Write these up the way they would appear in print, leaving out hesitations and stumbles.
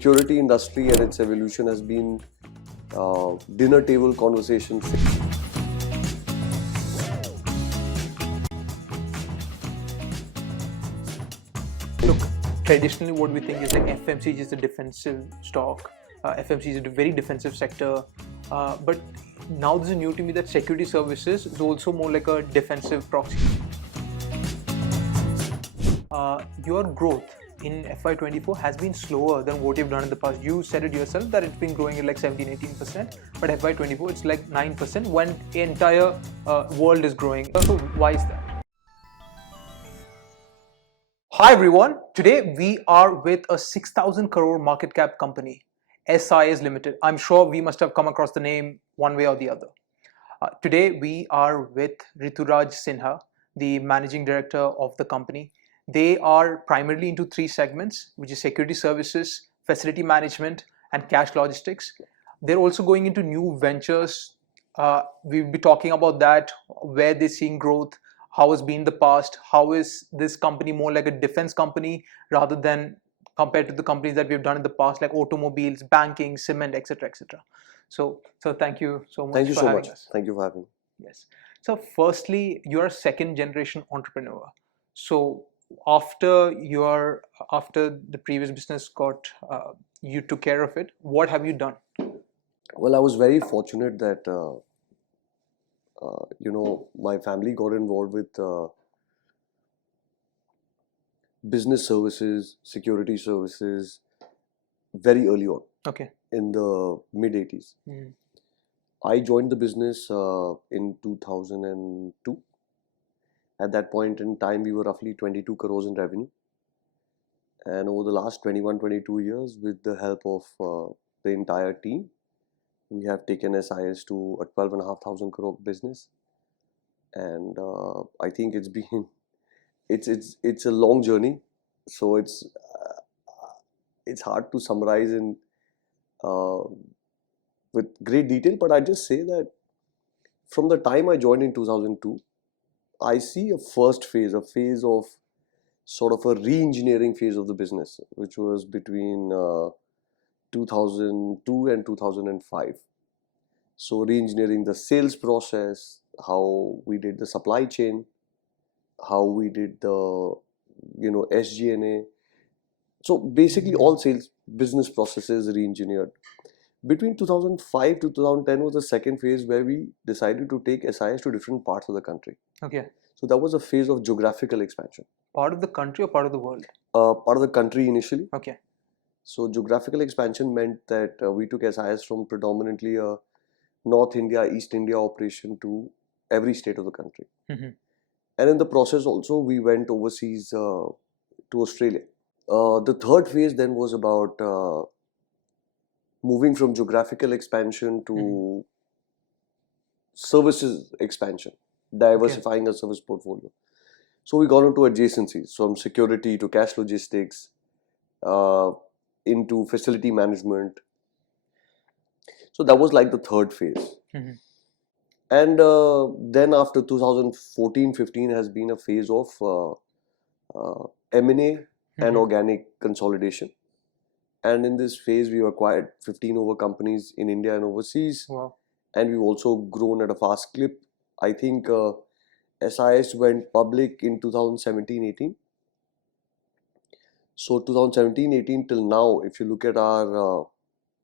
Security industry and its evolution has been dinner table conversations. Look, traditionally what we think is like FMCG is a defensive stock, FMCG is a very defensive sector, but now this is new to me that security services is also more like a defensive proxy. Your growth in FY24 has been slower than what you've done in the past. You said it yourself that it's been growing at like 17-18%, but FY24 it's like 9% when the entire world is growing. So why is that? Hi everyone, today we are with a 6,000 crore market cap company, SIS Ltd. I'm sure we must have come across the name one way or the other. Today we are with Rituraj Sinha, the managing director of the company. They are primarily into three segments, which is security services, facility management, and cash logistics. They're also going into new ventures. We'll be talking about that, where they're seeing growth, how has been the past, how is this company more like a defense company rather than compared to the companies that we've done in the past, like automobiles, banking, cement, etc., etc. So thank you so much. Thank you for so having much. us. Thank you for having me. Yes. So firstly, you're a second generation entrepreneur. So after the previous business got you took care of it, what have you done? Well, I was very fortunate that my family got involved with business services, security services very early on. Okay. In the mid 80s. I joined the business in 2002. At that point in time, we were roughly 22 crores in revenue. And over the last 21-22 years, with the help of the entire team, we have taken SIS to a 12,500 crore business. And I think it's been, it's a long journey. So it's hard to summarize in with great detail, but I just say that from the time I joined in 2002, I see a phase of sort of a re-engineering phase of the business, which was between 2002 and 2005. So re-engineering the sales process, how we did the supply chain, how we did the SG&A. So basically all sales business processes re-engineered. Between 2005 to 2010 was the second phase where we decided to take SIS to different parts of the country. Okay. So that was a phase of geographical expansion. Part of the country or part of the world? Part of the country initially. Okay. So geographical expansion meant that we took SIS from predominantly a North India, East India operation to every state of the country. And in the process also we went overseas to Australia. The third phase then was about moving from geographical expansion to services expansion, diversifying our service portfolio. So we got into adjacencies, from security to cash logistics, into facility management. So that was like the third phase. And then after 2014-15 has been a phase of M&A and organic consolidation. And in this phase, we acquired 15 over companies in India and overseas. Wow. And we've also grown at a fast clip. I think SIS went public in 2017-18. So 2017-18 till now, if you look at our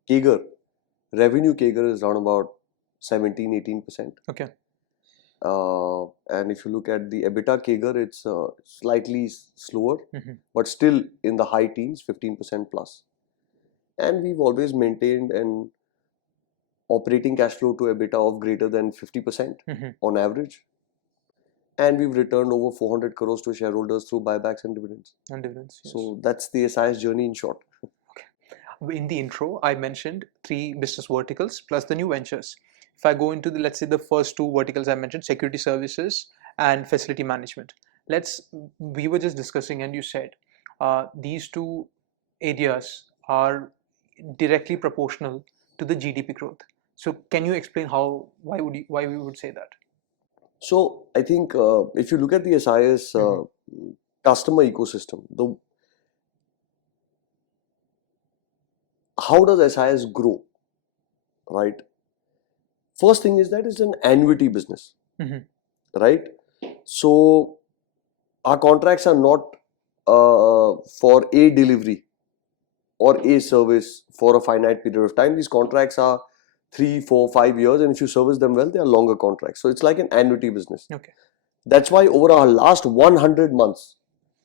CAGR, revenue CAGR is around about 17-18%. Okay. And if you look at the EBITDA CAGR, it's slightly slower, but still in the high teens, 15% plus. And we've always maintained an operating cash flow to EBITDA of greater than 50% on average. And we've returned over 400 crores to shareholders through buybacks and dividends. Yes. So that's the SIS journey in short. Okay. In the intro, I mentioned three business verticals plus the new ventures. If I go into let's say the first two verticals I mentioned, security services and facility management. We were just discussing and you said these two areas are directly proportional to the GDP growth. So can you explain why we would say that? So I think if you look at the SIS Mhm. customer ecosystem, how does SIS grow, right? First thing is that it's an annuity business, right? So our contracts are not for a delivery or a service for a finite period of time. These contracts are 3, 4, 5 years, and if you service them well, they are longer contracts. So it's like an annuity business. Okay. That's why over our last 100 months,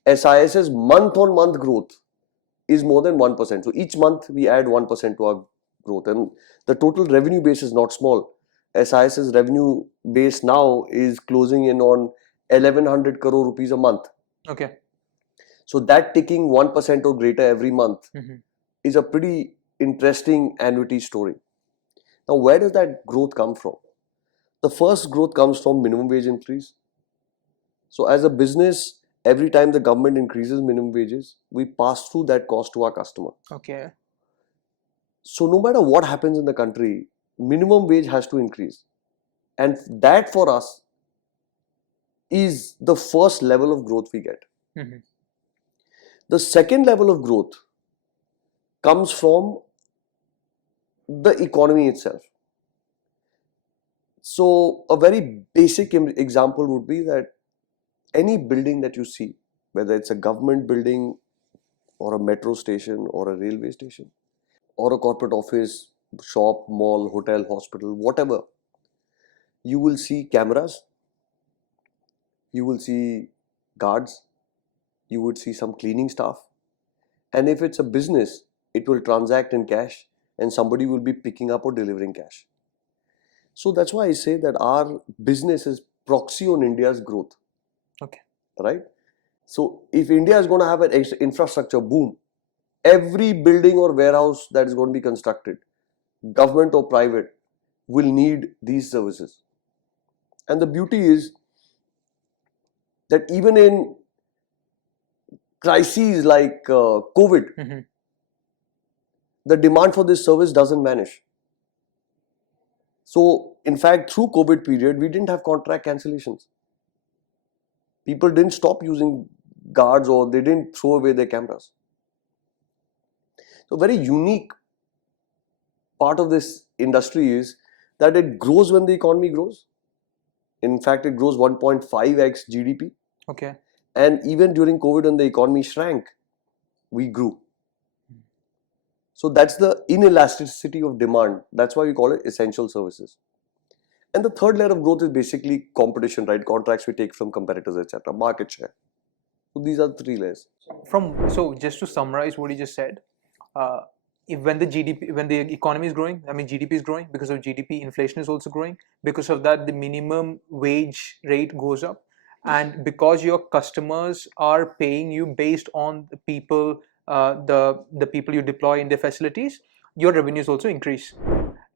SIS's month-on-month growth is more than 1%. So each month we add 1% to our growth, and the total revenue base is not small. SIS's revenue base now is closing in on 1100 crore rupees a month. Okay. So that taking 1% or greater every month is a pretty interesting annuity story. Now, where does that growth come from? The first growth comes from minimum wage increase. So as a business, every time the government increases minimum wages, we pass through that cost to our customer. Okay. So no matter what happens in the country, minimum wage has to increase. And that for us is the first level of growth we get. The second level of growth comes from the economy itself. So a very basic example would be that any building that you see, whether it's a government building or a metro station or a railway station or a corporate office, shop, mall, hotel, hospital, whatever, you will see cameras, you will see guards, you would see some cleaning staff. And if it's a business, it will transact in cash and somebody will be picking up or delivering cash. So that's why I say that our business is proxy on India's growth. Okay. Right? So if India is going to have an infrastructure boom, every building or warehouse that is going to be constructed, government or private, will need these services. And the beauty is that even in crises like COVID, the demand for this service doesn't vanish. So in fact, through COVID period, we didn't have contract cancellations. People didn't stop using guards or they didn't throw away their cameras. So very unique part of this industry is that it grows when the economy grows. In fact, it grows 1.5x GDP. Okay. And even during COVID when the economy shrank, we grew. So that's the inelasticity of demand. That's why we call it essential services. And the third layer of growth is basically competition, right? Contracts we take from competitors, etc. Market share. So these are the three layers. So just to summarize what you just said, when the economy is growing, I mean GDP is growing. Because of GDP, inflation is also growing. Because of that, the minimum wage rate goes up, and because your customers are paying you based on the people, the people you deploy in their facilities, your revenues also increase.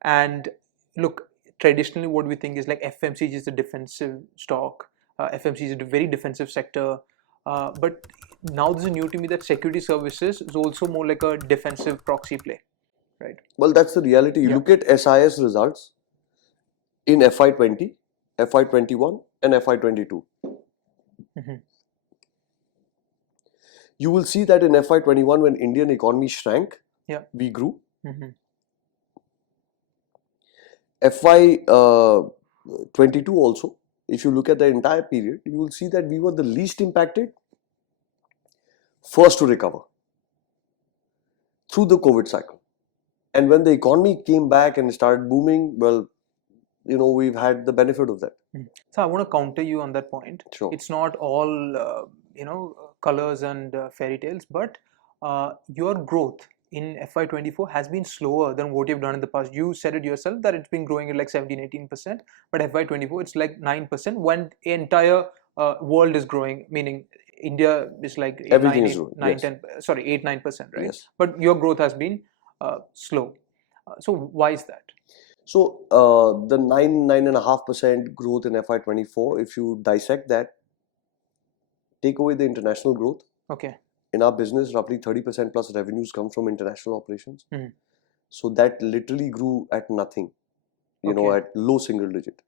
And look, traditionally, what we think is like FMCG is a defensive stock. FMCG is a very defensive sector. But now this is new to me that security services is also more like a defensive proxy play, right? Well, that's the reality. You look at SIS results in FY20, FY21 and FY22. You will see that in FY21 when Indian economy shrank, we grew. FY22 also, if you look at the entire period, you will see that we were the least impacted, first to recover through the COVID cycle. And when the economy came back and started booming, well, we've had the benefit of that. So I want to counter you on that point. Sure. It's not all, colors and fairy tales, but your growth in FY24 has been slower than what you've done in the past. You said it yourself that it's been growing at like 17-18%, but FY24 it's like 9% when the entire world is growing, meaning India is like 8-9%, right? Yes. But your growth has been slow. So why is that? So the 9.5% growth in FY24, if you dissect that, take away the international growth. Okay. In our business, roughly 30% plus revenues come from international operations. So that literally grew at nothing, at low single digit.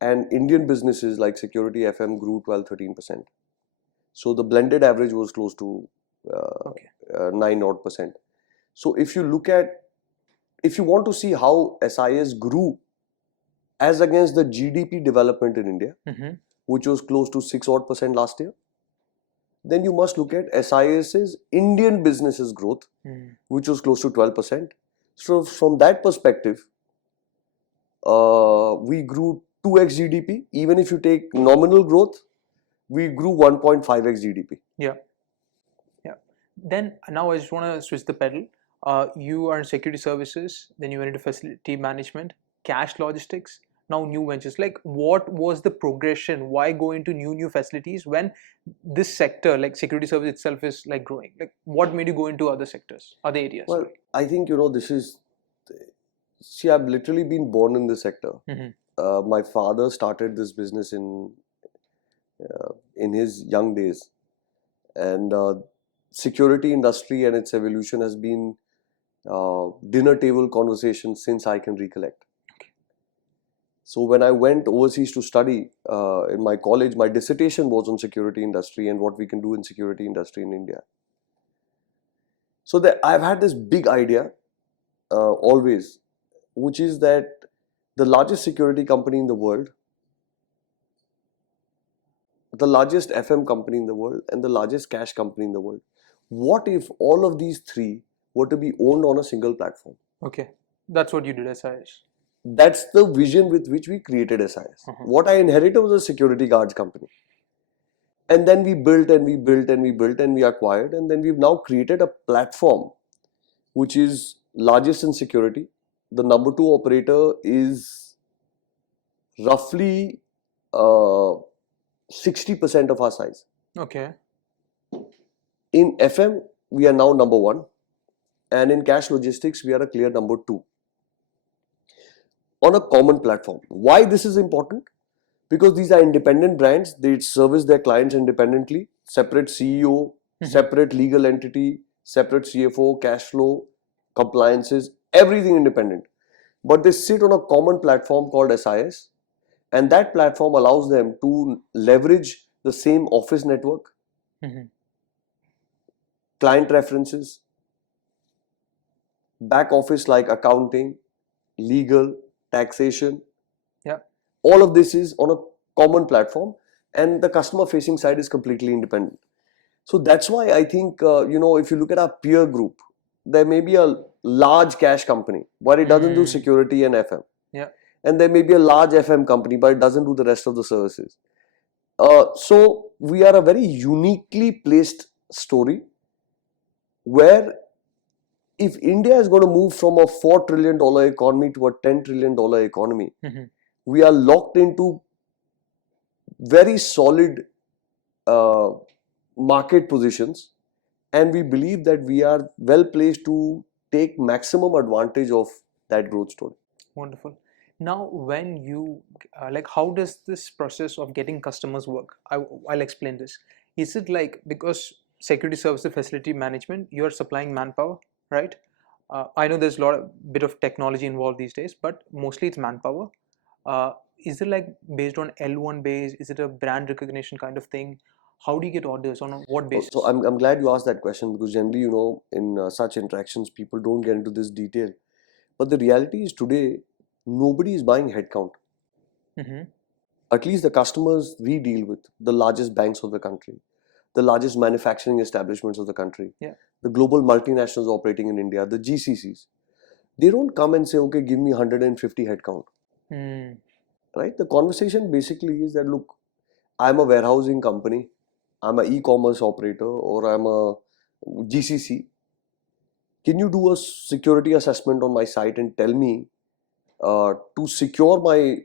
And Indian businesses like security FM grew 12-13%. So the blended average was close to 9 odd percent. So if you want to see how SIS grew as against the GDP development in India, which was close to 6 odd percent last year, then you must look at SIS's Indian businesses growth, which was close to 12%. So from that perspective, we grew 2x GDP. Even if you take nominal growth, we grew 1.5x GDP. Yeah. Then now I just want to switch the pedal. You are in security services, then you went into facility management, cash logistics, now new ventures. Like, what was the progression? Why go into new facilities when this sector, like security service itself, is like growing? Like, what made you go into other sectors, other areas? Well, I think see, I've literally been born in this sector. My father started this business in his young days, and security industry and its evolution has been dinner table conversation since I can recollect. So when I went overseas to study in my college, my dissertation was on security industry and what we can do in security industry in India. So I've had this big idea always, which is that the largest security company in the world, the largest FM company in the world, and the largest cash company in the world, what if all of these three were to be owned on a single platform? Okay, that's what you did, SIS. That's the vision with which we created SIS. What I inherited was a security guards company. And then we built and we built and we built and we acquired, and then we've now created a platform which is largest in security. The number 2 operator is roughly 60% of our size. Okay. In FM, we are now number 1, and in cash logistics, we are a clear number 2. On a common platform. Why this is important? Because these are independent brands. They service their clients independently. Separate CEO, separate legal entity, separate CFO, cash flow, compliances, everything independent. But they sit on a common platform called SIS, and that platform allows them to leverage the same office network, client references, back office like accounting, legal, taxation. All of this is on a common platform, and the customer facing side is completely independent. So that's why I think, if you look at our peer group, there may be a large cash company, but it doesn't do security and FM. And there may be a large FM company, but it doesn't do the rest of the services. So we are a very uniquely placed story where if India is going to move from a $4 trillion economy to a $10 trillion economy, we are locked into very solid market positions, and we believe that we are well placed to take maximum advantage of that growth story. Wonderful. Now, when you how does this process of getting customers work? I'll explain this. Is it like, because security services facility management, you're supplying manpower, right? I know there's a bit of technology involved these days, but mostly it's manpower. Is it like based on L1 base? Is it a brand recognition kind of thing? How do you get orders? On what basis? So I'm glad you asked that question, because generally, in such interactions, people don't get into this detail. But the reality is today, nobody is buying headcount. At least the customers we deal with, the largest banks of the country, the largest manufacturing establishments of the country, the global multinationals operating in India, the GCCs, they don't come and say, okay, give me 150 headcount. Right? The conversation basically is that, look, I'm a warehousing company, I'm an e-commerce operator, or I'm a GCC. Can you do a security assessment on my site and tell me to secure my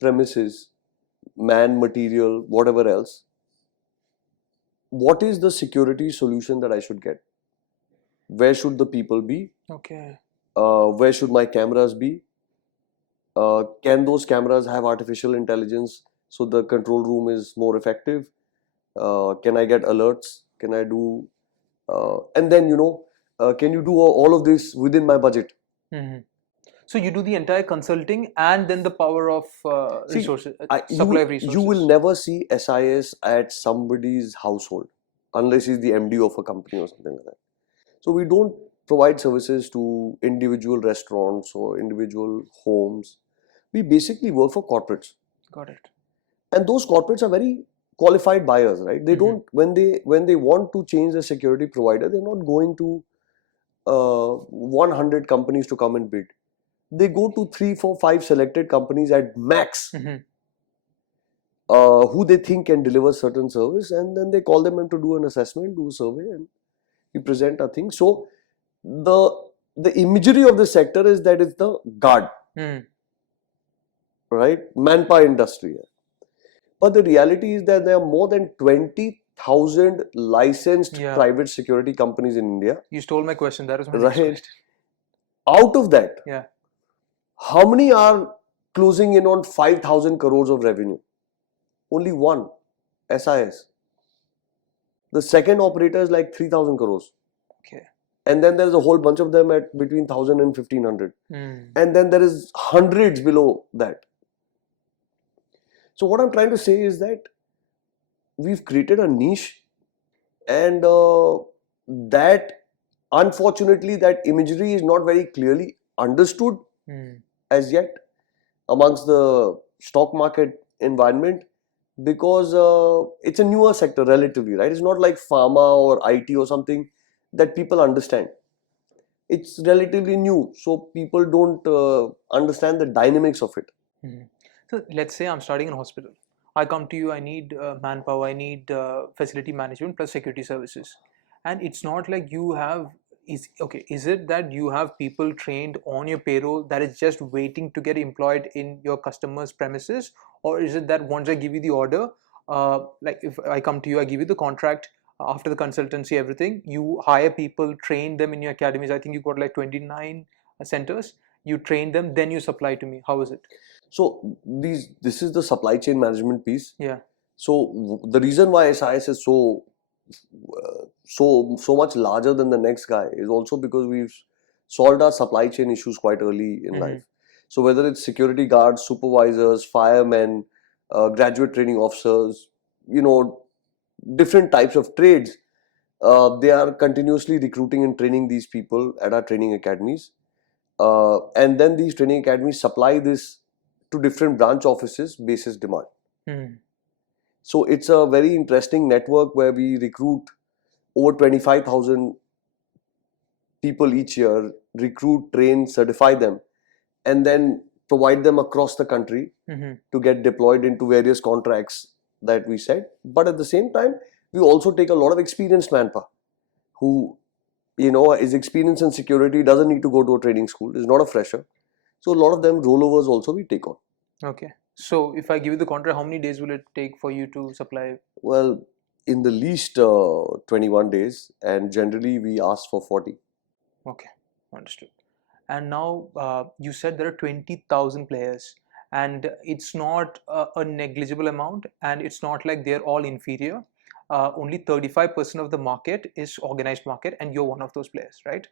premises, man, material, whatever else, what is the security solution that I should get? Where should the people be? Okay. Where should my cameras be? Can those cameras have artificial intelligence so the control room is more effective? Can I get alerts? Can I do, and then, can you do all of this within my budget? So you do the entire consulting and then the power of resources, supply of resources. You will never see SIS at somebody's household unless he's the MD of a company or something like that. So we don't provide services to individual restaurants or individual homes. We basically work for corporates. Got it. And those corporates are very qualified buyers, right? They don't, when they want to change the security provider, they're not going to 100 companies to come and bid. They go to 3, 4, 5 selected companies at max, who they think can deliver certain service, and then they call them in to do an assessment, do a survey, and we present our thing. So the imagery of the sector is that it's the guard, right? Manpower industry. But the reality is that there are more than 20,000 licensed private security companies in India. You stole my question. That was my next question. Out of that, how many are closing in on 5,000 crores of revenue? Only one, SIS. The second operator is like 3,000 crores. Okay. And then there's a whole bunch of them at between 1,000 and 1,500. And then there is hundreds below that. So what I'm trying to say is that we've created a niche, and that, unfortunately, that imagery is not very clearly understood as yet amongst the stock market environment, because it's a newer sector relatively, right? It's not like pharma or IT or something that people understand. It's relatively new, so people don't understand the dynamics of it. So let's say I'm starting in a hospital. I come to you, I need manpower, I need facility management plus security services. And it's not like you have, is it that you have people trained on your payroll that is just waiting to get employed in your customer's premises? Or is it that once I give you the order, like if I come to you, I give you the contract, after the consultancy, everything, you hire people, train them in your academies. I think you got like 29 centers. You train them, then you supply to me. How is it? So this is the supply chain management piece. Yeah. So the reason why SIS is so much larger than the next guy is also because we've solved our supply chain issues quite early in life. So whether it's security guards, supervisors, firemen, graduate training officers, different types of trades, they are continuously recruiting and training these people at our training academies. And then these training academies supply this to different branch offices basis demand. So it's a very interesting network where we recruit over 25,000 people each year, recruit, train, certify them, and then provide them across the country to get deployed into various contracts that we said. But at the same time, we also take a lot of experienced manpower who, is experienced in security, doesn't need to go to a training school, is not a fresher. So a lot of them rollovers also we take on. Okay. So if I give you the contract, how many days will it take for you to supply? Well, in the least 21 days, and generally we ask for 40. Okay, understood. And now you said there are 20,000 players, and it's not a negligible amount, and it's not like they're all inferior. Only 35% of the market is organized market, and you're one of those players, right?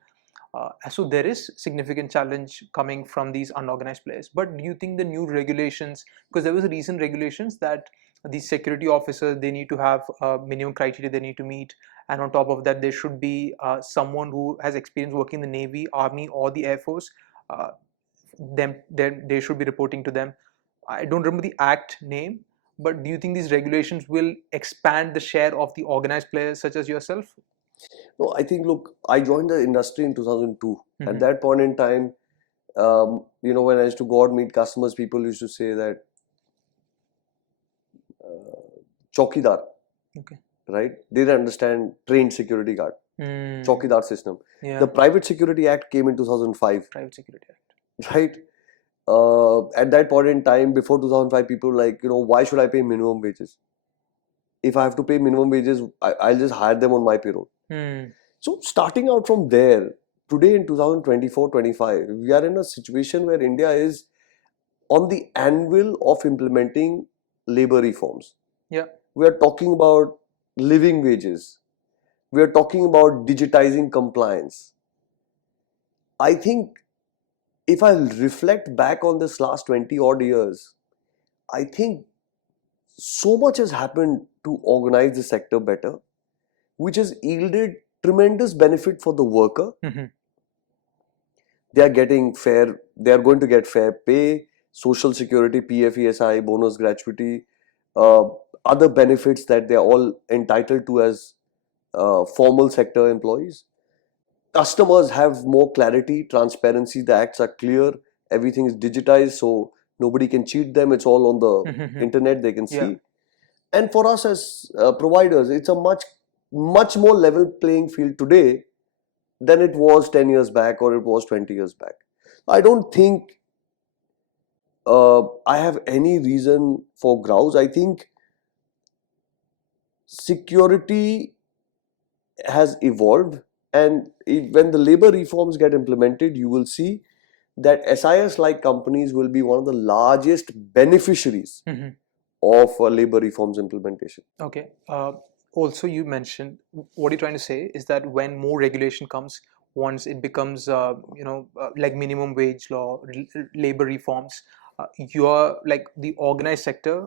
So there is significant challenge coming from these unorganized players. But do you think the new regulations, because there was a recent regulations that these security officers, they need to have minimum criteria they need to meet, and on top of that there should be someone who has experience working in the Navy, Army or the Air Force, they should be reporting to them. I don't remember the act name, but do you think these regulations will expand the share of the organized players such as yourself? No, I think, look, I joined the industry in 2002. At that point in time, when I used to go out meet customers, people used to say that Chowkidar, right? They didn't understand trained security guard, Chowkidar system. The Private Security Act came in 2005. Private Security Act. Right? At that point in time, before 2005, people were like, why should I pay minimum wages? If I have to pay minimum wages, I'll just hire them on my payroll. So starting out from there, today in 2024-25, we are in a situation where India is on the anvil of implementing labor reforms. Yeah. We are talking about living wages. We are talking about digitizing compliance. I think if I reflect back on this last 20 odd years, I think so much has happened to organize the sector better, which has yielded tremendous benefit for the worker, they are getting fair, they are going to get fair pay, social security, PF, ESI, bonus, gratuity, uh, other benefits that they are all entitled to as formal sector employees. Customers have more clarity, transparency, the acts are clear, everything is digitized, so nobody can cheat them, it's all on the internet, they can see. Yeah. And for us as providers, it's a much more level playing field today than it was 10 years back or it was 20 years back. I don't think I have any reason for grouse. I think security has evolved, and when the labor reforms get implemented, you will see that SIS like companies will be one of the largest beneficiaries of labor reforms implementation. Okay. Also, you mentioned, what you're trying to say is that when more regulation comes, once it becomes, like minimum wage law, labor reforms, you're like the organized sector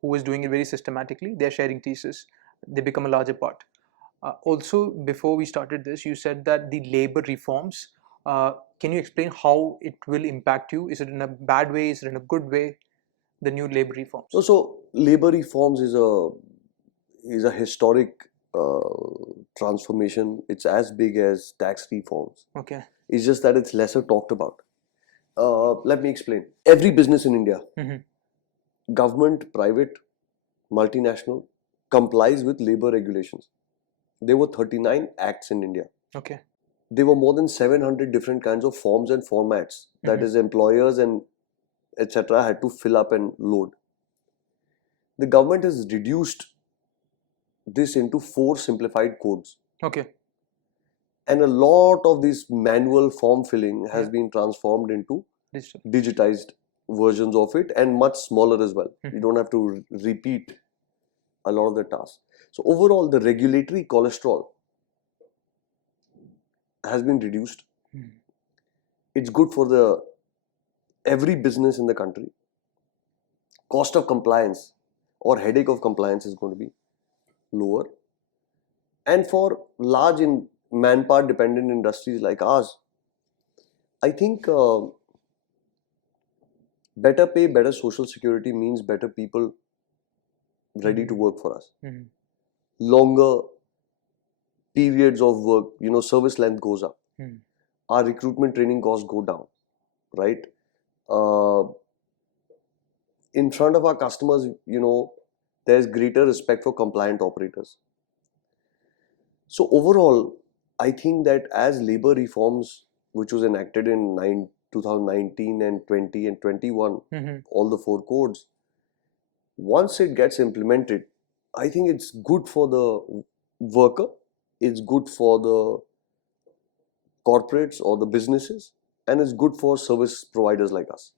who is doing it very systematically, they're sharing thesis, they become a larger part. Also, before we started this, you said that the labor reforms, can you explain how it will impact you? Is it in a bad way? Is it in a good way? The new labor reforms. So labor reforms is a historic transformation. It's as big as tax reforms. Okay. It's just that it's lesser talked about. Let me explain. Every business in India, government, private, multinational, complies with labor regulations. There were 39 acts in India. Okay. There were more than 700 different kinds of forms and formats that is employers and etc. had to fill up and load. The government has reduced this into 4 simplified codes. Okay. And a lot of this manual form filling has been transformed into digitized versions of it, and much smaller as well. You don't have to repeat a lot of the tasks. So overall, the regulatory cholesterol has been reduced. It's good for every business in the country. Cost of compliance or headache of compliance is going to be lower. And for large manpower dependent industries like ours, I think better pay, better social security means better people ready to work for us. Longer periods of work, service length goes up. Our recruitment training costs go down, right? In front of our customers, there's greater respect for compliant operators. So overall, I think that as labor reforms, which was enacted in 2019 and 20 and 21, all the 4 codes, once it gets implemented, I think it's good for the worker, it's good for the corporates or the businesses, and it's good for service providers like us.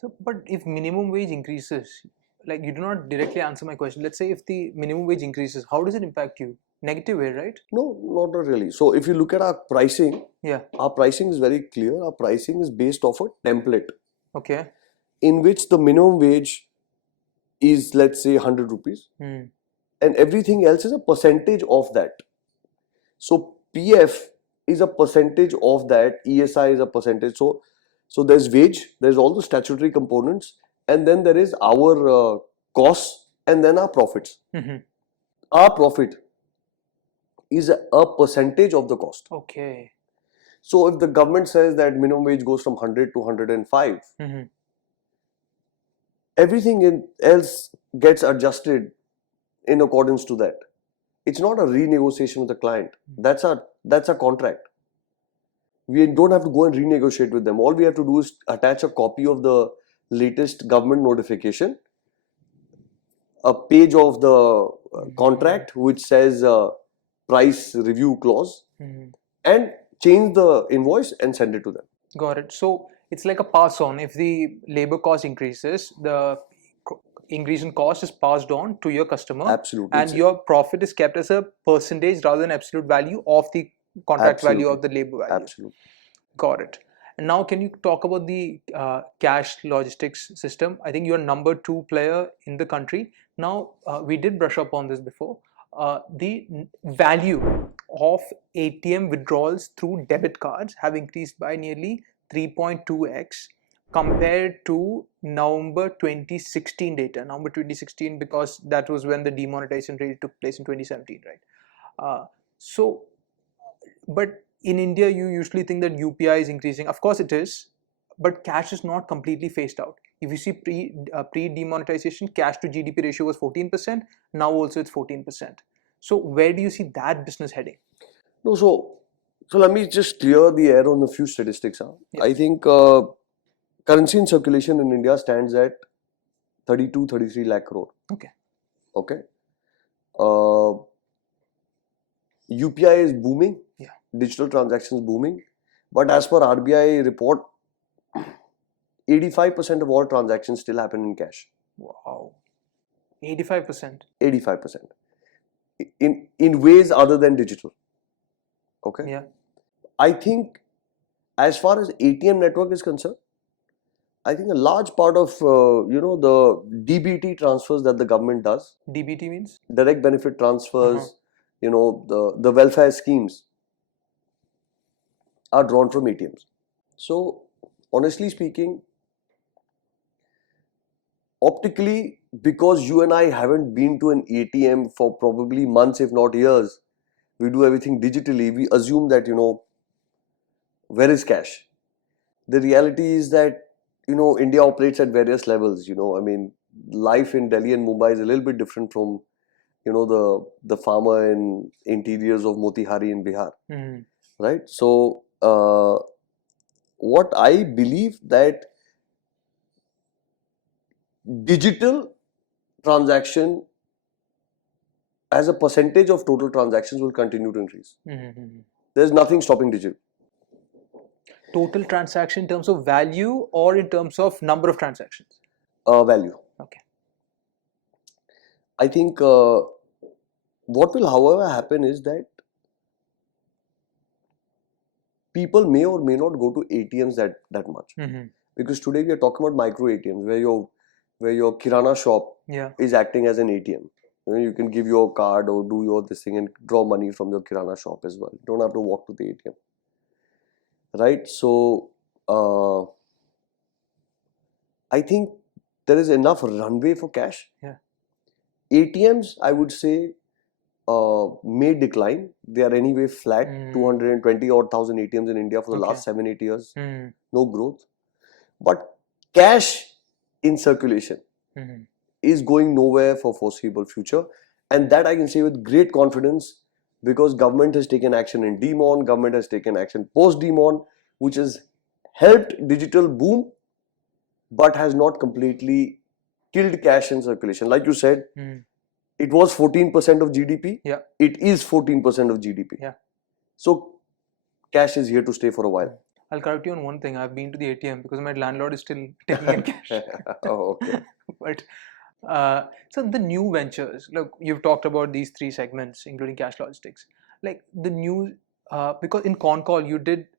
So, but if minimum wage increases, like, you do not directly answer my question. Let's say if the minimum wage increases, how does it impact you? Negative way, right? No, not really. So if you look at our pricing, our pricing is very clear. Our pricing is based off a template. Okay. In which the minimum wage is, let's say, 100 rupees. And everything else is a percentage of that. So PF is a percentage of that, ESI is a percentage. So there's wage, there's all the statutory components, and then there is our costs, and then our profits. Our profit is a percentage of the cost. Okay. So if the government says that minimum wage goes from 100 to 105, everything else gets adjusted in accordance to that. It's not a renegotiation with the client. That's a contract. We don't have to go and renegotiate with them. All we have to do is attach a copy of the latest government notification, a page of the contract which says price review clause, and change the invoice and send it to them. Got it. So it's like a pass on. If the labor cost increases, the increase in cost is passed on to your customer. Absolutely. And your profit is kept as a percentage rather than absolute value of the contract value of the labor value. Absolutely. Got it. And now, can you talk about the cash logistics system? I think you're number 2 player in the country. Now, we did brush up on this before. The value of ATM withdrawals through debit cards have increased by nearly 3.2x compared to November 2016 data. November 2016, because that was when the demonetization really took place in 2017, right? So, but in India, you usually think that UPI is increasing. Of course, it is, but cash is not completely phased out. If you see pre demonetization, cash to GDP ratio was 14%. Now also it's 14%. So where do you see that business heading? No, so let me just clear the air on a few statistics. Yeah. I think currency in circulation in India stands at 33 lakh crore. Okay. Okay. UPI is booming. Yeah. Digital transactions booming. But as per RBI report, 85% of all transactions still happen in cash. Wow. 85%. 85%. In ways other than digital. Okay. Yeah. I think as far as ATM network is concerned, I think a large part of the DBT transfers that the government does, DBT means direct benefit transfers, the welfare schemes are drawn from ATMs. So honestly speaking, optically, because you and I haven't been to an ATM for probably months, if not years, we do everything digitally. We assume that, where is cash? The reality is that, India operates at various levels. I mean, life in Delhi and Mumbai is a little bit different from, the farmer in interiors of Motihari in Bihar, right? So, what I believe that digital transaction as a percentage of total transactions will continue to increase. There's nothing stopping digital. Total transaction in terms of value or in terms of number of transactions? Value. Okay. I think what will, however, happen is that people may or may not go to ATMs that much. Because today we are talking about micro ATMs where your kirana shop is acting as an ATM. You can give your card or do your this thing and draw money from your kirana shop as well. You don't have to walk to the ATM. Right? So, I think there is enough runway for cash. Yeah. ATMs, I would say, may decline. They are anyway flat. 220 odd thousand ATMs in India for the last 7-8 years. No growth. But cash in circulation is going nowhere for foreseeable future. And that I can say with great confidence, because government has taken action in demon, government has taken action post-demon, which has helped digital boom, but has not completely killed cash in circulation. Like you said, it was 14% of GDP. Yeah. It is 14% of GDP. Yeah. So cash is here to stay for a while. I'll correct you on one thing. I've been to the ATM because my landlord is still taking in cash. Oh, okay. But so the new ventures, look, you've talked about these 3 segments, including cash logistics. Like the new, because in con call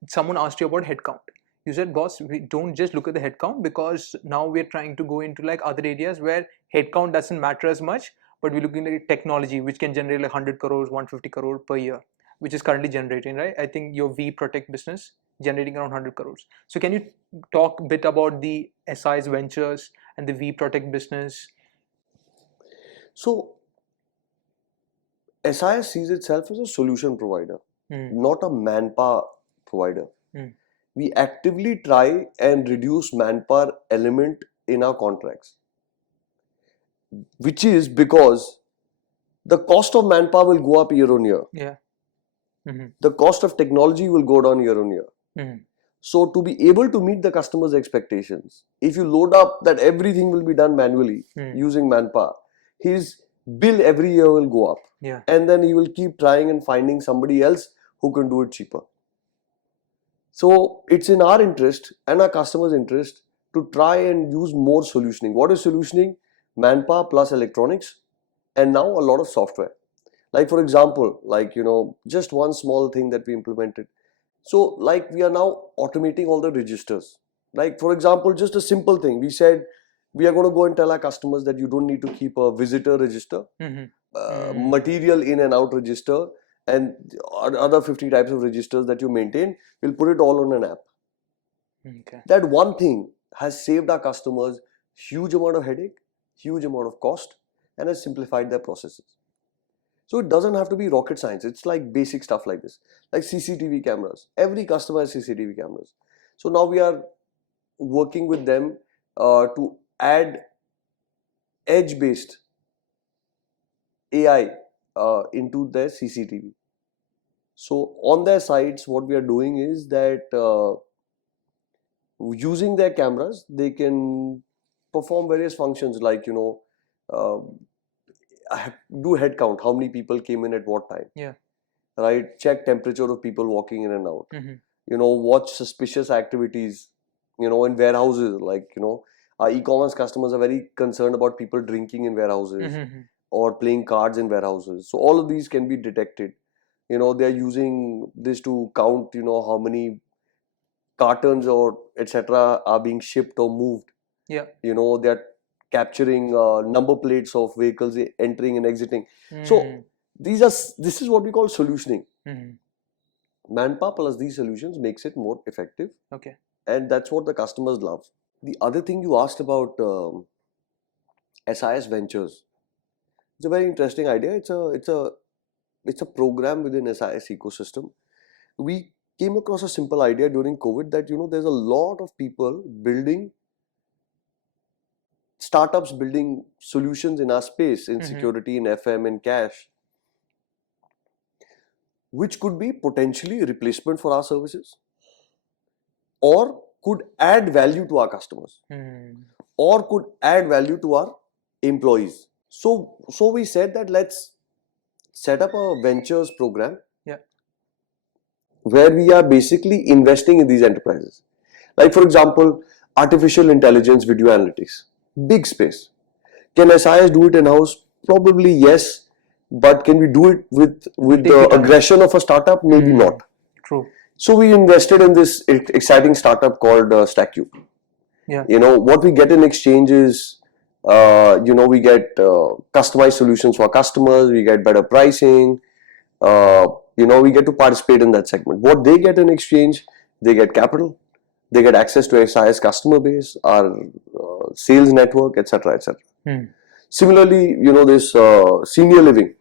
someone asked you about headcount. You said, boss, we don't just look at the headcount because now we're trying to go into like other areas where headcount doesn't matter as much, but we're looking at technology which can generate like 100 crores, 150 crore per year, which is currently generating, right? I think your V Protect business generating around 100 crores. So can you talk a bit about the SIS ventures and the V Protect business? So SIS sees itself as a solution provider, not a manpower provider. We actively try and reduce manpower element in our contracts, which is because the cost of manpower will go up year on year. Yeah. The cost of technology will go down year on year. So to be able to meet the customer's expectations, if you load up that everything will be done manually using manpower, his bill every year will go up. Yeah. And then he will keep trying and finding somebody else who can do it cheaper. So it's in our interest and our customers' interest to try and use more solutioning. What is solutioning? Manpower plus electronics, and now a lot of software. Like for example, just one small thing that we implemented. So like we are now automating all the registers. Like for example, just a simple thing. We said we are going to go and tell our customers that you don't need to keep a visitor register, material in and out register, and other 50 types of registers that you maintain, we'll put it all on an app. Okay. That one thing has saved our customers huge amount of headache, huge amount of cost, and has simplified their processes. So it doesn't have to be rocket science. It's like basic stuff like this, like CCTV cameras. Every customer has CCTV cameras. So now we are working with them to add edge-based AI into their CCTV. So on their sites, what we are doing is that using their cameras, they can perform various functions like, uh, do head count, how many people came in at what time. Yeah. Right? Check temperature of people walking in and out. Mm-hmm. Watch suspicious activities, in warehouses. Like, our e-commerce customers are very concerned about people drinking in warehouses Mm-hmm. or playing cards in warehouses. So all of these can be detected. They're using this to count, how many cartons or etc. are being shipped or moved. Yeah. They're capturing number plates of vehicles entering and exiting. So this is what we call solutioning. Manpower plus these solutions makes it more effective. Okay. And that's what the customers love. The other thing you asked about SIS Ventures. It's a very interesting idea. It's a program within SIS ecosystem. We came across a simple idea during COVID that there's a lot of people building startups, building solutions in our space, in security, in FM, in cash, which could be potentially replacement for our services, or could add value to our customers, or could add value to our employees. So we said that let's set up a ventures program, where we are basically investing in these enterprises. Like, for example, artificial intelligence video analytics, big space. Can SIS do it in-house? Probably yes, but can we do it with the aggression of a startup? Maybe not. True. So we invested in this exciting startup called StackU. Yeah. What we get in exchange is, we get customized solutions for customers. We get better pricing. We get to participate in that segment. What they get in exchange, they get capital, they get access to SIS customer base, our sales network, etc., etc. Similarly, this senior living.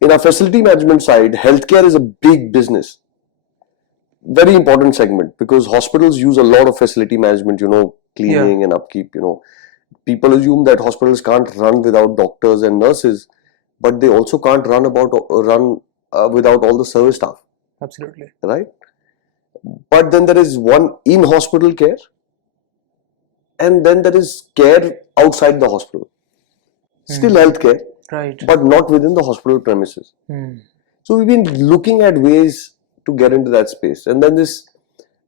In our facility management side, healthcare is a big business, very important segment, because hospitals use a lot of facility management, cleaning and upkeep. People assume that hospitals can't run without doctors and nurses, but they also can't run without all the service staff. Absolutely. Right? But then there is one in-hospital care, and then there is care outside the hospital. Still healthcare, right, but not within the hospital premises. So we've been looking at ways to get into that space. And then this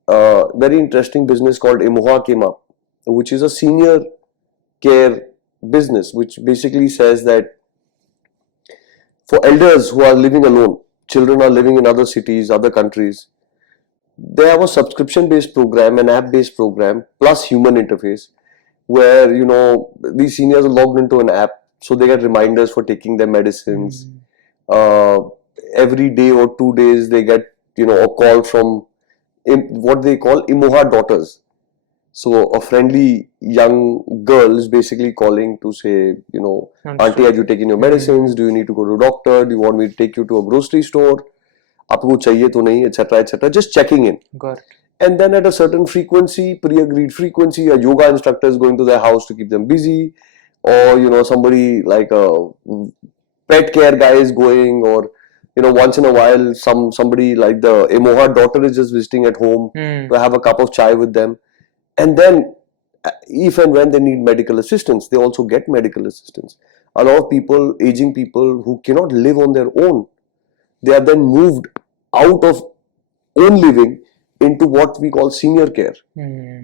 very interesting business called Imoha came up, which is a senior care business, which basically says that for elders who are living alone, children are living in other cities, other countries, they have a subscription-based program, an app-based program, plus human interface, where these seniors are logged into an app, so they get reminders for taking their medicines. Every day or 2 days, they get a call from what they call Imoha daughters. So a friendly young girl is basically calling to say, Auntie, are you taking your medicines? Do you need to go to a doctor? Do you want me to take you to a grocery store? Aapko chahiye to nahi, etc., etc. Just checking in. Got it. And then at a certain frequency, pre-agreed frequency, a yoga instructor is going to their house to keep them busy, or somebody like a pet care guy is going, or once in a while somebody like the Imoha daughter is just visiting at home to have a cup of chai with them. And then if and when they need medical assistance, they also get medical assistance. A lot of people, aging people who cannot live on their own, they are then moved out of own living into what we call senior care,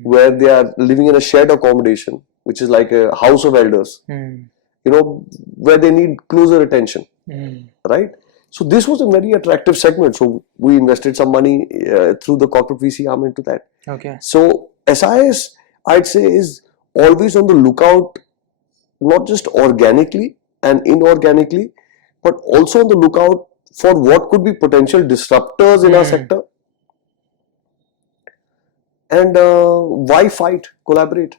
where they are living in a shared accommodation, which is like a house of elders, where they need closer attention, right? So this was a very attractive segment. So we invested some money through the corporate VC arm into that. Okay. So SIS, I'd say, is always on the lookout, not just organically and inorganically, but also on the lookout for what could be potential disruptors in our sector. And why fight? Collaborate.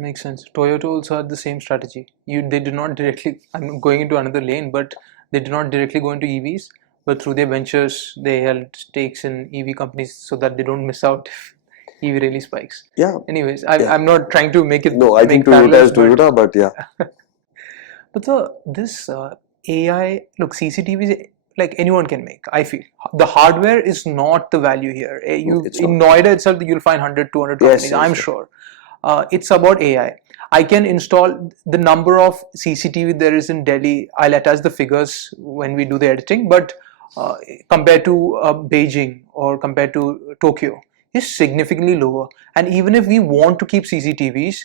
Makes sense. Toyota also had the same strategy. They did not directly, I'm going into another lane, but they did not directly go into EVs, but through their ventures, they held stakes in EV companies so that they don't miss out if EV really spikes. Yeah. Anyways, I'm not trying to make it. No, I think Toyota is Toyota, but yeah. But this AI, look, CCTVs, like anyone can make, I feel. The hardware is not the value here. In Noida itself, you'll find 100, 200 companies, I'm sure. It's about AI. I can install the number of CCTV there is in Delhi. I'll attach the figures when we do the editing, but compared to Beijing or compared to Tokyo, is significantly lower. And even if we want to keep CCTVs,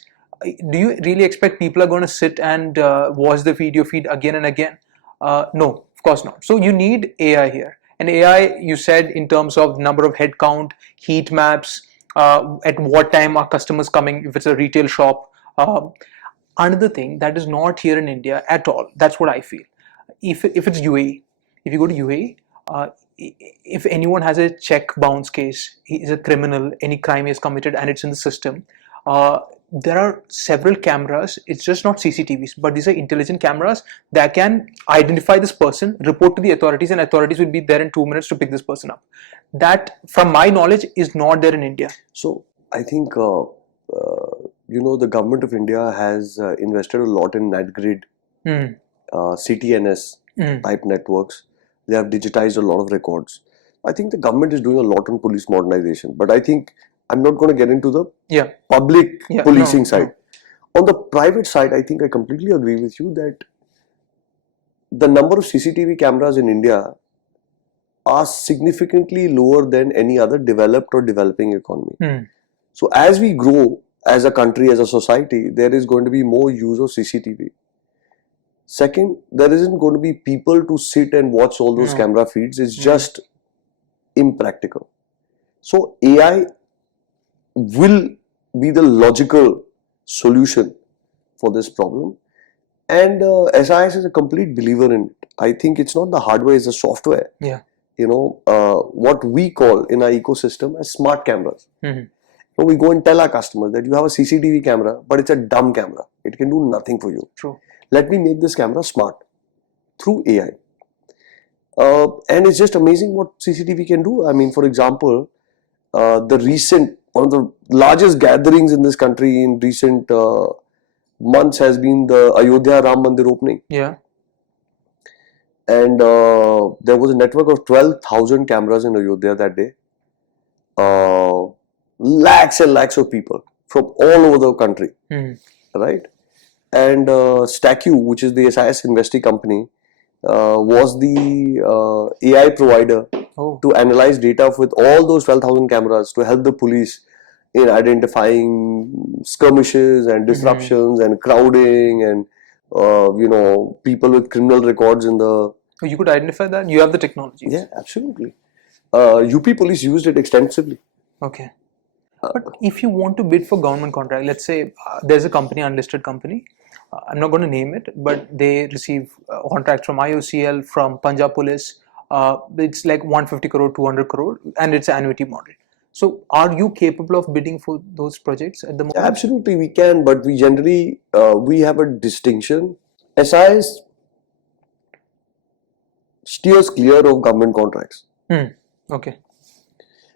do you really expect people are going to sit and watch the video feed again and again? No, of course not. So you need AI here. And AI, you said, in terms of number of head count, heat maps, at what time are customers coming, if it's a retail shop. Another thing that is not here in India at all, that's what I feel. If it's UAE, if you go to UAE, if anyone has a check bounce case, he is a criminal, any crime is committed and it's in the system, there are several cameras. It's just not CCTVs, but these are intelligent cameras that can identify this person, report to the authorities, and authorities will be there in 2 minutes to pick this person up. That, from my knowledge, is not there in India. So I think the government of India has invested a lot in NatGrid, CTNS type networks. They have digitized a lot of records. I think the government is doing a lot on police modernization, but I think I'm not going to get into the public policing side. No. On the private side, I think I completely agree with you that the number of CCTV cameras in India are significantly lower than any other developed or developing economy. So as we grow as a country, as a society, there is going to be more use of CCTV. Second, there isn't going to be people to sit and watch all those camera feeds. It's just impractical. So AI will be the logical solution for this problem. And SIS is a complete believer in it. I think it's not the hardware, it's the software. Yeah. What we call in our ecosystem as smart cameras. So we go and tell our customers that you have a CCTV camera, but it's a dumb camera. It can do nothing for you. True. Let me make this camera smart through AI. And it's just amazing what CCTV can do. I mean, for example, one of the largest gatherings in this country in recent months has been the Ayodhya Ram Mandir opening. Yeah. And there was a network of 12,000 cameras in Ayodhya that day. Lakhs and lakhs of people from all over the country. Right? And StackU, which is the SIS investee company, was the AI provider to analyze data with all those 12,000 cameras to help the police in identifying skirmishes and disruptions and crowding and people with criminal records in the... Oh, you could identify that? You have the technology. Yeah, absolutely. UP police used it extensively. Okay. But if you want to bid for government contract, let's say there's a company, unlisted company, I'm not going to name it, but they receive contracts from IOCL, from Punjab Police. It's like 150 crore, 200 crore, and it's an annuity model. So are you capable of bidding for those projects at the moment? Absolutely, we can, but we generally, we have a distinction. SIS steers clear of government contracts. Okay.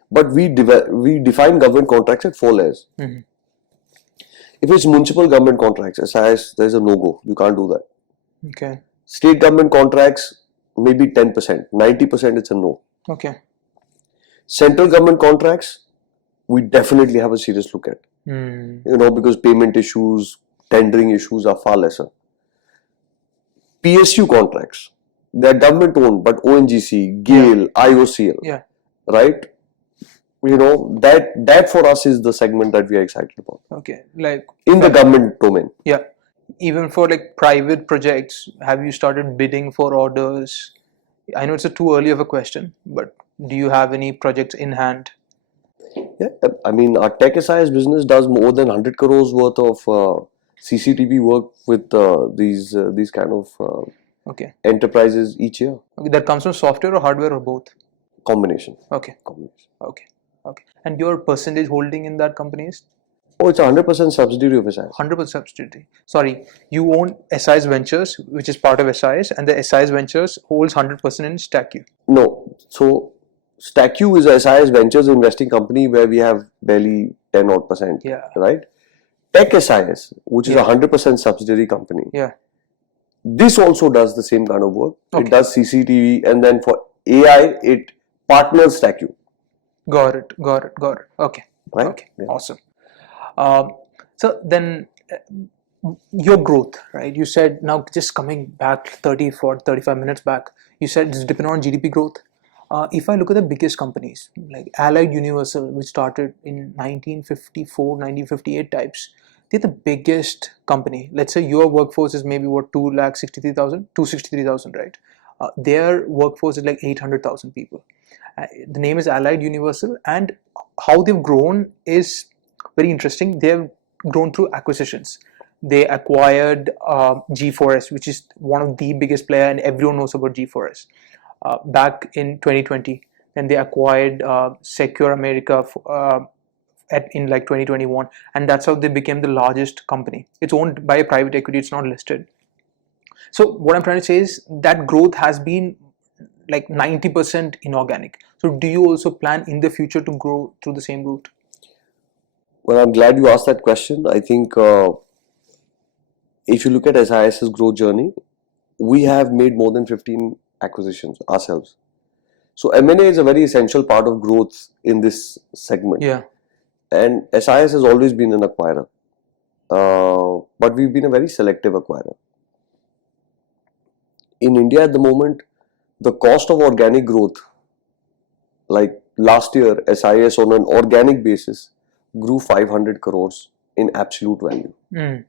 But we define government contracts at 4 layers. If it's municipal government contracts, SIS, there's a no-go. You can't do that. Okay. State government contracts, maybe 10%. 90% it's a no. Okay. Central government contracts, we definitely have a serious look at. Because payment issues, tendering issues are far lesser. PSU contracts, they're government owned, but ONGC, GAIL, IOCL, right? That for us is the segment that we are excited about. Okay, like in the government domain. Yeah, even for like private projects, have you started bidding for orders? I know it's a too early of a question, but do you have any projects in hand? Yeah, I mean, our Tech SIS business does more than 100 crores worth of CCTV work with these kind of Okay. enterprises each year. Okay. That comes from software or hardware or both? Combination. Okay. Combination. Okay. Okay. And your percentage holding in that company is? Oh, it's a 100% subsidiary of SIS. 100% subsidiary. Sorry, you own SIS Ventures, which is part of SIS, and the SIS Ventures holds 100% in StackU. No. So StackU is a SIS Ventures investing company where we have barely 10 odd percent. Yeah. Right? Tech SIS, which is a 100% subsidiary company. Yeah. This also does the same kind of work. Okay. It does CCTV, and then for AI, it partners StackU. Got it. Okay. Right? Okay. Yeah. Awesome. So then your growth, right? You said, now just coming back 30, 40, 35 minutes back, you said it's dependent on GDP growth. If I look at the biggest companies like Allied Universal, which started in 1954, 1958 types, they're the biggest company. Let's say your workforce is maybe what, 263,000, right? Their workforce is like 800,000 people. The name is Allied Universal, and how they've grown is very interesting. They've grown through acquisitions. They acquired G4S, which is one of the biggest player, and everyone knows about G4S. Back in 2020, then they acquired Secure America in like 2021, and that's how they became the largest company. It's owned by a private equity. It's not listed. So what I'm trying to say is that growth has been like 90% inorganic. So do you also plan in the future to grow through the same route? Well, I'm glad you asked that question. I think if you look at SIS's growth journey, we have made more than 15 acquisitions ourselves. So M&A is a very essential part of growth in this segment. Yeah. And SIS has always been an acquirer. But we've been a very selective acquirer. In India at the moment, the cost of organic growth, like last year, SIS on an organic basis grew 500 crores in absolute value.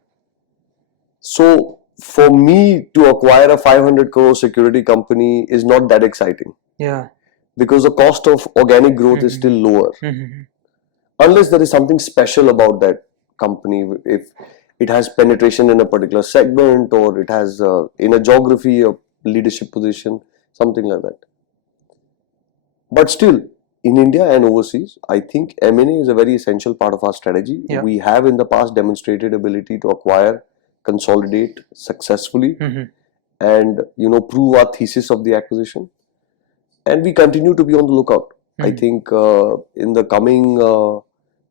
So for me to acquire a 500 crore security company is not that exciting. Yeah. Because the cost of organic growth is still lower. Unless there is something special about that company, if it has penetration in a particular segment or it has in a geography a leadership position, something like that. But still, in India and overseas, I think M&A is a very essential part of our strategy. Yeah. We have in the past demonstrated ability to acquire, consolidate successfully, and prove our thesis of the acquisition. And we continue to be on the lookout. I think in the coming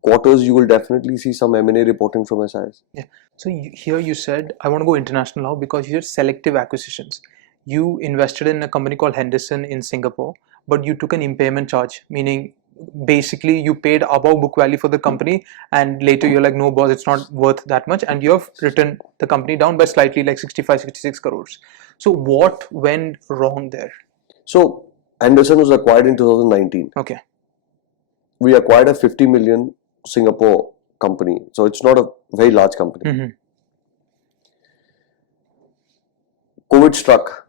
quarters, you will definitely see some M&A reporting from SIS. Yeah. So here you said, I want to go international now, because you said selective acquisitions. You invested in a company called Henderson in Singapore, but you took an impairment charge, meaning basically you paid above book value for the company, and later you're like, no boss, it's not worth that much, and you have written the company down by slightly, like 65, 66 crores. So what went wrong there? So Henderson was acquired in 2019. Okay. We acquired a 50 million Singapore company. So it's not a very large company. COVID struck.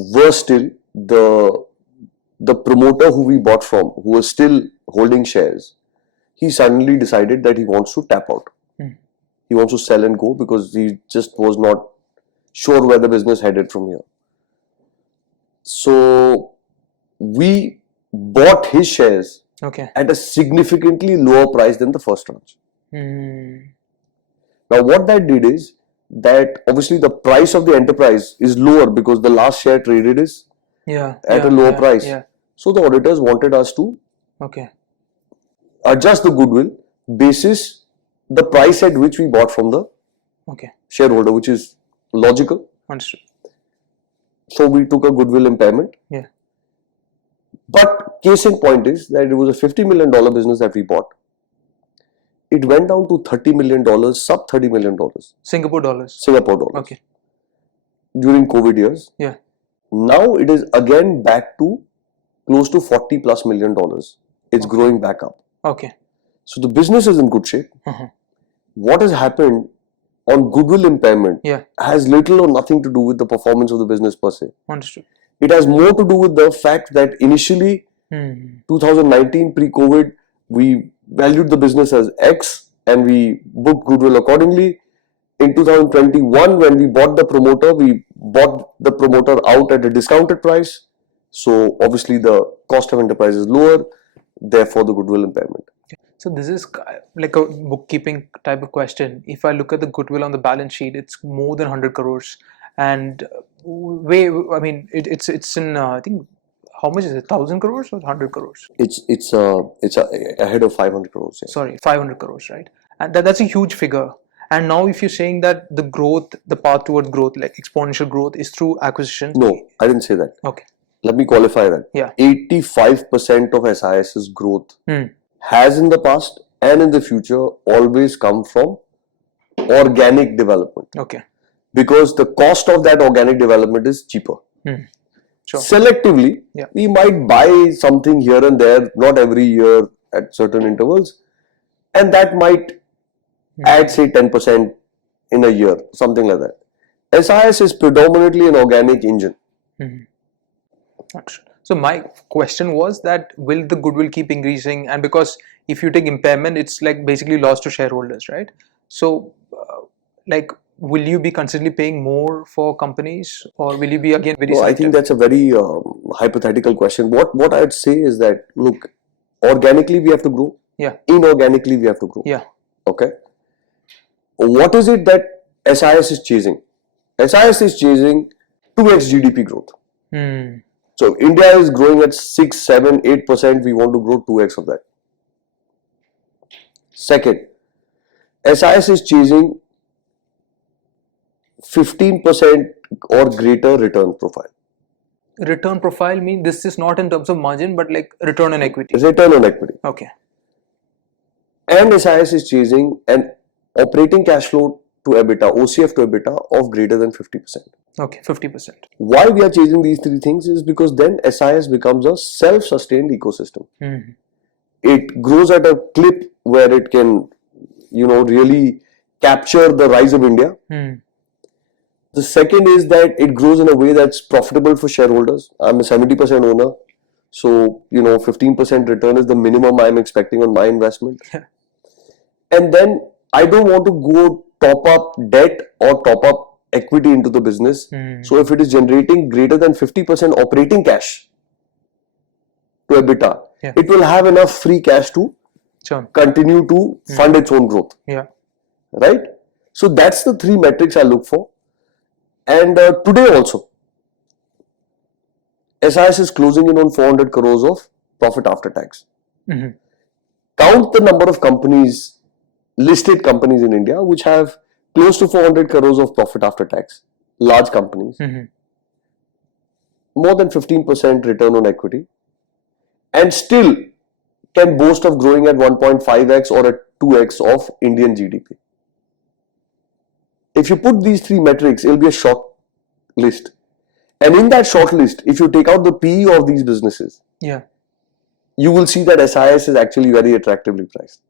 Worse still, the promoter who we bought from, who was still holding shares, he suddenly decided that he wants to tap out. He wants to sell and go because he just was not sure where the business headed from here. So we bought his shares at a significantly lower price than the first tranche. Now what that did is that obviously the price of the enterprise is lower because the last share traded is at a lower price. So the auditors wanted us to adjust the goodwill basis the price at which we bought from the shareholder, which is logical. Understood. So we took a goodwill impairment. But case in point is that it was a $50 million business that we bought. It went down to $30 million, sub $30 million. Singapore dollars. Okay. During COVID years. Now it is again back to close to $40 plus million. It's growing back up. So the business is in good shape. What has happened on goodwill impairment has little or nothing to do with the performance of the business per se. Understood. It has more to do with the fact that initially, 2019 pre-COVID, we valued the business as X and we booked goodwill accordingly. In 2021, when we bought the promoter out at a discounted price. So obviously the cost of enterprise is lower, therefore the goodwill impairment. So this is like a bookkeeping type of question. If I look at the goodwill on the balance sheet, it's more than 100 crores. And it's in, I think, how much is it? 1,000 crores or 100 crores? It's ahead of 500 crores. Yeah. Sorry, 500 crores, right? And that's a huge figure. And now if you're saying that the growth, the path towards growth, like exponential growth, is through acquisition. No, I didn't say that. Okay. Let me qualify that. Yeah. 85% of SIS's growth has in the past and in the future always come from organic development. Okay. Because the cost of that organic development is cheaper. Sure. Selectively, we might buy something here and there, not every year at certain intervals, and that might add, say, 10% in a year, something like that. SIS is predominantly an organic engine. So my question was that will the goodwill keep increasing? And because if you take impairment, it's like basically loss to shareholders, right? So will you be constantly paying more for companies, or will you be again very selective? I think that's a very hypothetical question. What I'd say is that, look, organically we have to grow. Yeah. Inorganically we have to grow. Yeah. Okay. What is it that SIS is chasing? SIS is chasing 2x GDP growth. So India is growing at 6, 7, 8%. We want to grow 2x of that. Second, SIS is chasing 15% or greater return profile. Return profile means this is not in terms of margin, but like return on equity. Return on equity. Okay. And SIS is chasing an operating cash flow to EBITDA, OCF to EBITDA of greater than 50%. Okay, 50%. Why we are chasing these three things is because then SIS becomes a self-sustained ecosystem. It grows at a clip where it can, really capture the rise of India. The second is that it grows in a way that's profitable for shareholders. I'm a 70% owner. So, 15% return is the minimum I'm expecting on my investment. And then I don't want to go top up debt or top up equity into the business. So if it is generating greater than 50% operating cash to EBITDA, it will have enough free cash to continue to fund its own growth. Right? So that's the three metrics I look for. And today also, SIS is closing in on 400 crores of profit after tax. Count the number of companies, listed companies in India, which have close to 400 crores of profit after tax. Large companies. More than 15% return on equity. And still can boast of growing at 1.5x or at 2x of Indian GDP. If you put these three metrics, it will be a short list. And in that short list, if you take out the PE of these businesses, you will see that SIS is actually very attractively priced.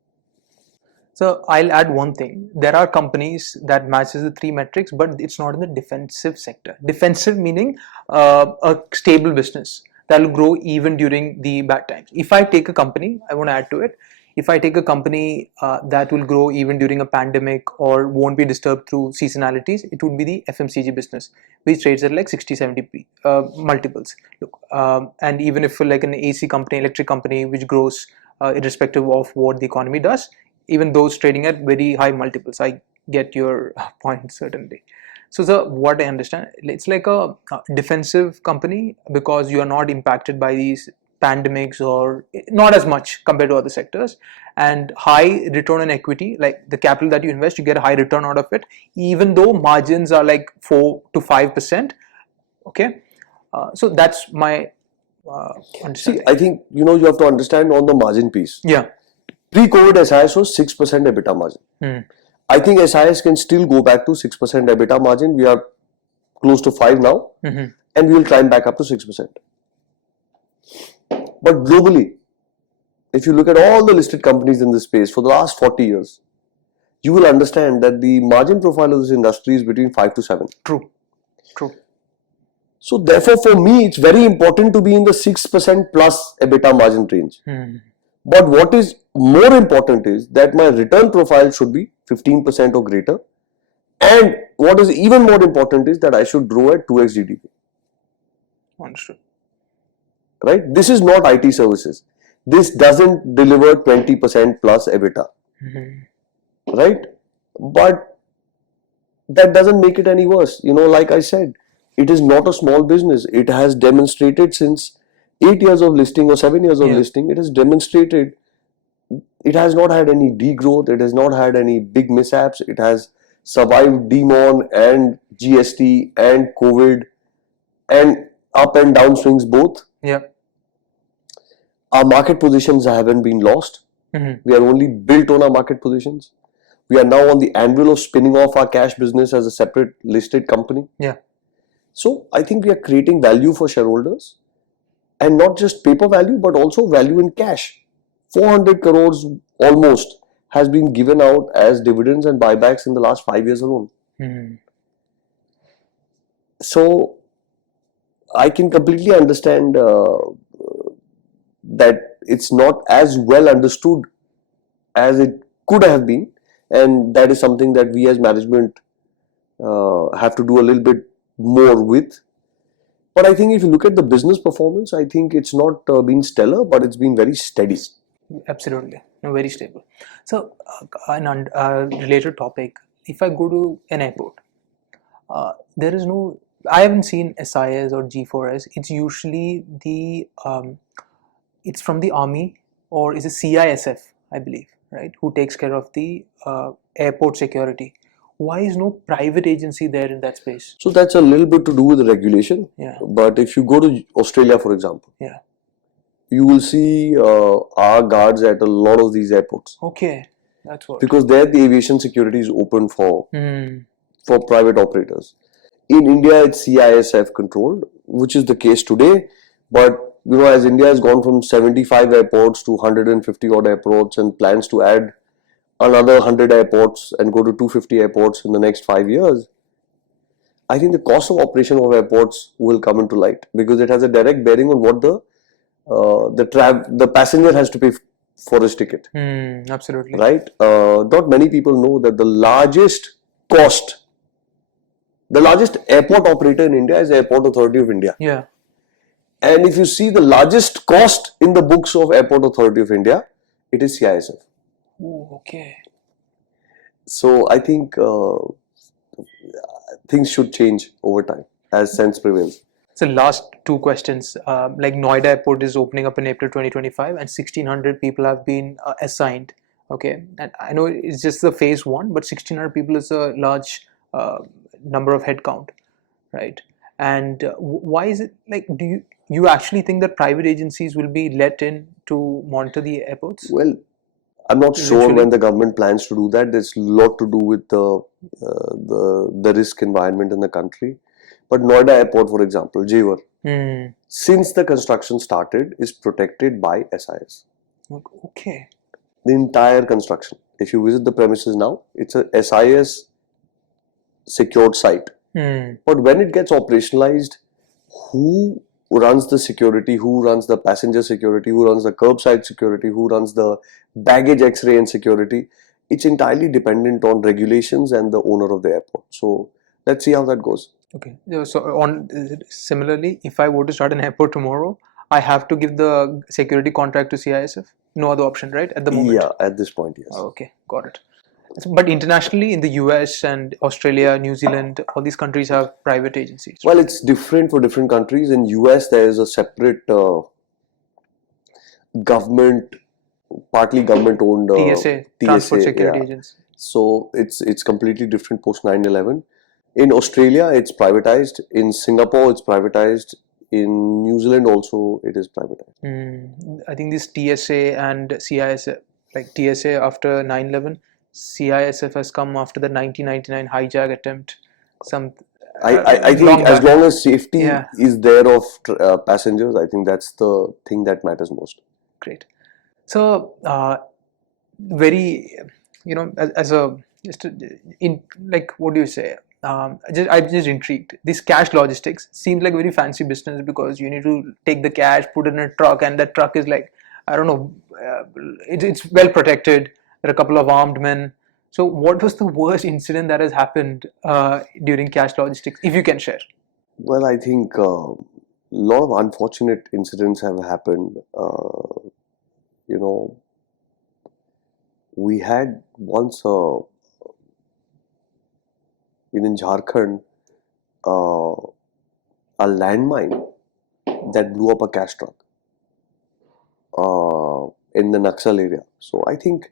So I'll add one thing. There are companies that matches the three metrics, but it's not in the defensive sector. Defensive meaning a stable business that will grow even during the bad times. If I take a company, I want to add to it. If I take a company that will grow even during a pandemic or won't be disturbed through seasonalities, it would be the FMCG business, which trades at like 60, 70 multiples. Look, and even if like an AC company, electric company, which grows irrespective of what the economy does, even those trading at very high multiples. I get your point, certainly. So what I understand, it's like a defensive company because you are not impacted by these pandemics or not as much compared to other sectors, and high return on equity, like the capital that you invest, you get a high return out of it, even though margins are like 4 to 5%. Okay, so that's my understanding. See, I think you have to understand on the margin piece. Pre-COVID SIS was 6% EBITDA margin. I think SIS can still go back to 6% EBITDA margin. We are close to 5 now, and we will climb back up to 6%. But globally, if you look at all the listed companies in this space for the last 40 years, you will understand that the margin profile of this industry is between 5 to 7. True. So therefore, for me, it's very important to be in the 6% plus EBITDA margin range. But what is more important is that my return profile should be 15% or greater, And what is even more important is that I should grow at 2x GDP. Understood. Right? This is not IT services. This doesn't deliver 20% plus EBITDA. Right? But that doesn't make it any worse. Like I said, it is not a small business. It has demonstrated since 8 years of listing or 7 years of listing, it has demonstrated it has not had any degrowth, it has not had any big mishaps, it has survived demon and GST and COVID and up and down swings both. Yeah. Our market positions haven't been lost. We are only built on our market positions. We are now on the anvil of spinning off our cash business as a separate listed company. Yeah. So I think we are creating value for shareholders, and not just paper value but also value in cash. 400 crores almost has been given out as dividends and buybacks in the last 5 years alone. So I can completely understand that it's not as well understood as it could have been, and that is something that we as management have to do a little bit more with. But I think if you look at the business performance, I think it's not been stellar, but it's been very steady. Absolutely, very stable. So, an related topic. If I go to an airport, there is no. I haven't seen SIS or G4S. It's usually the. It's from the army, or is it CISF? I believe, right? Who takes care of the airport security? Why is no private agency there in that space? So that's a little bit to do with the regulation. Yeah. But if you go to Australia, for example, yeah, you will see our guards at a lot of these airports. Okay, that's what. Because there the aviation security is open for private operators. In India, it's CISF controlled, which is the case today. But as India has gone from 75 airports to 150 odd airports and plans to add another 100 airports and go to 250 airports in the next 5 years, I think the cost of operation of airports will come into light, because it has a direct bearing on what the passenger has to pay for his ticket. Absolutely. Right? Not many people know that the largest airport operator in India is Airport Authority of India. Yeah. And if you see the largest cost in the books of Airport Authority of India, it is CISF. Oh, okay. So I think things should change over time as sense prevails. So last two questions. Like Noida Airport is opening up in April 2025, and 1,600 people have been assigned. Okay, and I know it's just the phase one, but 1,600 people is a large number of headcount, right? And why is it like? Do you actually think that private agencies will be let in to monitor the airports? Well, I'm not sure when the government plans to do that. There's a lot to do with the risk environment in the country. But Noida Airport, for example, Jewar, since the construction started, is protected by SIS. Okay. The entire construction. If you visit the premises now, it's a SIS secured site. But when it gets operationalized, who runs the security, who runs the passenger security, who runs the curbside security, who runs the baggage X-ray and security, it's entirely dependent on regulations and the owner of the airport. So let's see how that goes. Okay. So similarly, if I were to start an airport tomorrow, I have to give the security contract to CISF. No other option, right? At the moment. Yeah, at this point, yes. Okay, got it. But internationally, in the US and Australia, New Zealand, all these countries have private agencies. Well, it's different for different countries. In US, there is a separate government, partly government-owned TSA, Transport Security Agency. So it's completely different post 9/11. In Australia, it's privatized. In Singapore, it's privatized. In New Zealand also, it is privatized. I think this TSA and CISF, like TSA after 9/11, CISF has come after the 1999 hijack attempt. I think as long as safety is there of passengers, I think that's the thing that matters most. Great. So, very, as a, like, what do you say? I'm just intrigued. This cash logistics seems like a very fancy business, because you need to take the cash, put it in a truck, and that truck is like, I don't know, it's well protected. There are a couple of armed men. So, what was the worst incident that has happened during cash logistics, if you can share? Well, I think a lot of unfortunate incidents have happened. You know, we had once in Jharkhand a landmine that blew up a cash truck in the Naxal area. So I think,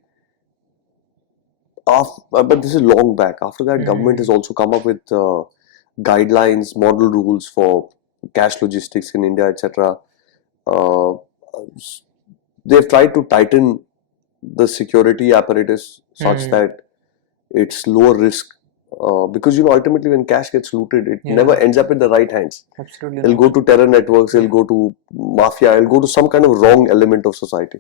but this is long back. After that, government has also come up with guidelines, model rules for cash logistics in India, etc. Uh, they've tried to tighten the security apparatus such that it's lower risk. Because ultimately when cash gets looted, it never ends up in the right hands. Absolutely. It'll go to terror networks, it'll go to mafia, it'll go to some kind of wrong element of society.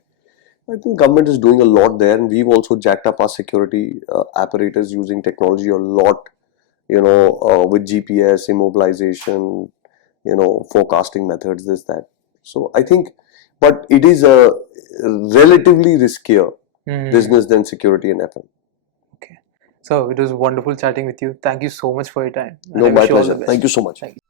I think government is doing a lot there, and we've also jacked up our security apparatus using technology a lot, with GPS, immobilization, forecasting methods, this, that. So I think, but it is a relatively riskier business than security and FM. Okay. So it was wonderful chatting with you. Thank you so much for your time. No, my pleasure. Thank you so much. Thank you.